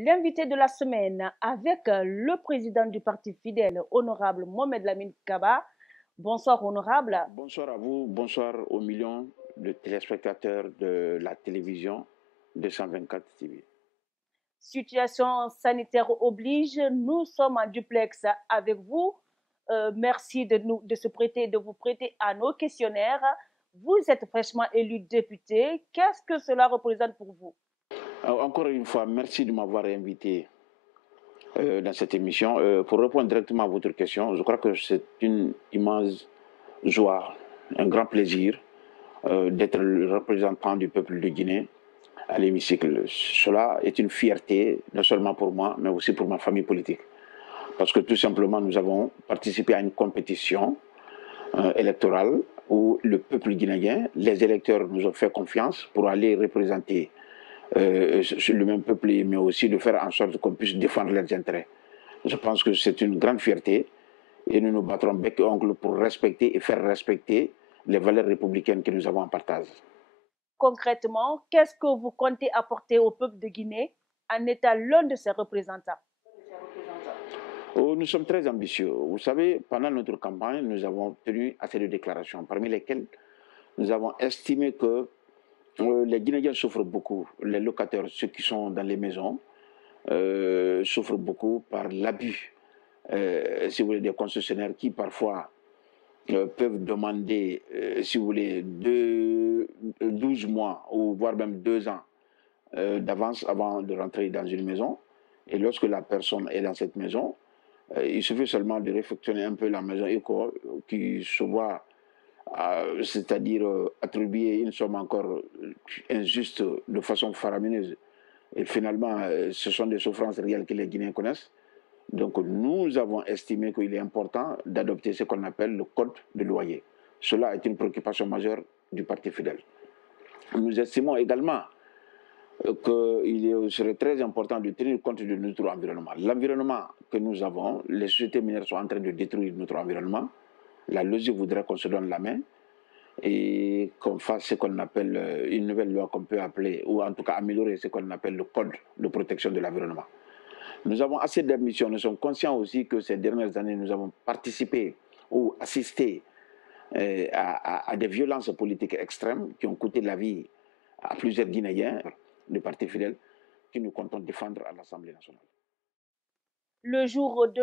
L'invité de la semaine avec le président du Parti fidèle, honorable Mohamed Lamine Kaba. Bonsoir, honorable. Bonsoir à vous, bonsoir aux millions de téléspectateurs de la télévision 224 TV. Situation sanitaire oblige, nous sommes en duplex avec vous. Merci de vous prêter à nos questionnaires. Vous êtes fraîchement élu député. Qu'est-ce que cela représente pour vous? Encore une fois, merci de m'avoir invité dans cette émission. Pour répondre directement à votre question, je crois que c'est une immense joie, un grand plaisir d'être le représentant du peuple de Guinée à l'hémicycle. Cela est une fierté, non seulement pour moi, mais aussi pour ma famille politique. Parce que tout simplement, nous avons participé à une compétition électorale où le peuple guinéen, les électeurs nous ont fait confiance pour aller représenter le même peuple, mais aussi de faire en sorte qu'on puisse défendre leurs intérêts. Je pense que c'est une grande fierté et nous nous battrons bec et ongle pour respecter et faire respecter les valeurs républicaines que nous avons en partage. Concrètement, qu'est-ce que vous comptez apporter au peuple de Guinée en étant l'un de ses représentants? Oh, nous sommes très ambitieux. Vous savez, pendant notre campagne, nous avons tenu assez de déclarations, parmi lesquelles nous avons estimé que les Guinéens souffrent beaucoup, les locataires, ceux qui sont dans les maisons, souffrent beaucoup par l'abus, si vous voulez, des concessionnaires qui parfois peuvent demander, si vous voulez, 12 mois ou voire même 2 ans d'avance avant de rentrer dans une maison. Et lorsque la personne est dans cette maison, il suffit seulement de réfectionner un peu la maison et qui se voit, c'est-à-dire attribuer une somme encore injuste de façon faramineuse. Et finalement, ce sont des souffrances réelles que les Guinéens connaissent. Donc nous avons estimé qu'il est important d'adopter ce qu'on appelle le code de loyer. Cela est une préoccupation majeure du Parti fidèle. Nous estimons également qu'il serait très important de tenir compte de notre environnement. L'environnement que nous avons, les sociétés minières sont en train de détruire notre environnement. La logique voudrait qu'on se donne la main et qu'on fasse ce qu'on appelle une nouvelle loi qu'on peut appeler, ou en tout cas améliorer ce qu'on appelle le code de protection de l'environnement. Nous avons assez d'ambition. Nous sommes conscients aussi que ces dernières années, nous avons participé ou assisté à des violences politiques extrêmes qui ont coûté la vie à plusieurs Guinéens du Parti fidèle que nous comptons défendre à l'Assemblée nationale. Le jour de